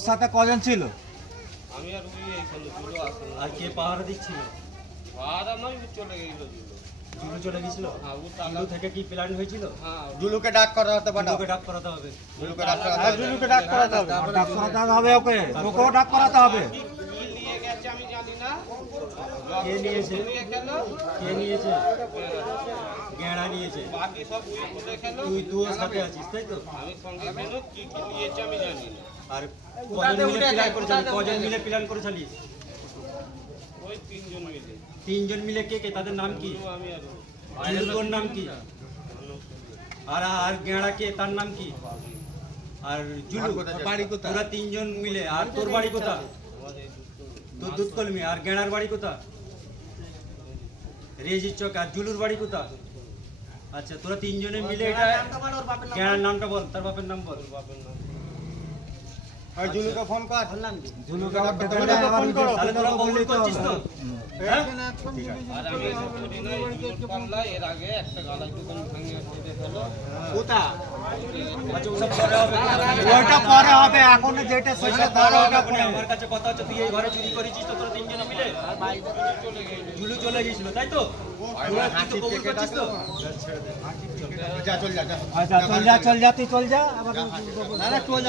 তোর সাথে কজন ছিল? আমি আর ওই এইখানে জুলো আসেন আর কে পাহারা দিচ্ছিল? আর নয় চলে গেছিল জুলো। জুলু চলে গেছিল? হ্যাঁ ও জুলু তালা থেকে কি প্ল্যান হয়েছিল? হ্যাঁ জুলুকে ডাক করা হতে পারে, জুলুকে ডাক করাতে হবে। জুলুকে ডাক করা হ্যাঁ, জুলুকে ডাক করাতে হবে। ডাক করাতে হবে ওকে, ওকেও ডাক করাতে হবে। কি নিয়ে গেছে আমি জানি না। কে নিয়েছে? নিয়ে গেল কে নিয়েছে? গেঁড়া নিয়েছে। বাকি সব উই করে খেলো। তুইও সাথে আছিস তাই তো? আমি সঙ্গে খেলো কি কি নিয়েছে আমি জানি না। আর কজন মিলে প্ল্যান করেছিলিস? কজন মিলে প্ল্যান করেছিলিস? ওই তিনজন মিলে তিনজন মিলে কে কে? তাদের নাম কি? জুলো, আমি আর ও। জুলু তোর নাম কি? আর আর গেঁড়া কে, তার নাম কি? আর জুলু বাড়ি কোথায়? তোরা তিনজন মিলে। আর তোর বাড়ি কোথায়? তোর দুধকলমি। আর গেঁড়ার বাড়ি কোথায়? রেজির চক। আর জুলুর বাড়ি কোথায়? আচ্ছা, তোরা তিনজনে মিলে এটা গেঁড়ার নামটা বল, তার বাপের নাম বল। আর জুলুকে ফোন কর। জুলুকে আবার ডেকে নিয়ে আবার তাহলে তোরা কবুল করছিস তো? হ্যাঁ? আর আমি এসব করি না, এই জুলোর পাল্লা এর আগে একটা গালাই দোকান ভাঙিয়ে ছেড়ে ফেলো। কোথা? আচ্ছা, ওসব পরে হবে। ওইটা পরে হবে, এখন যেটা সেটা পরে হবে। আমার কাছে কথা হচ্ছে, তুই এই ঘরে চুরি করেছিস তো তোরা তিনজনে মিলে? জুলু চলে গেছিল তাই তো? তোরা কি তো কবুল করছিস তো? যা চল যা, যা। আচ্ছা চল যা, চল যা, তুই চল যা আবার না না চল যা।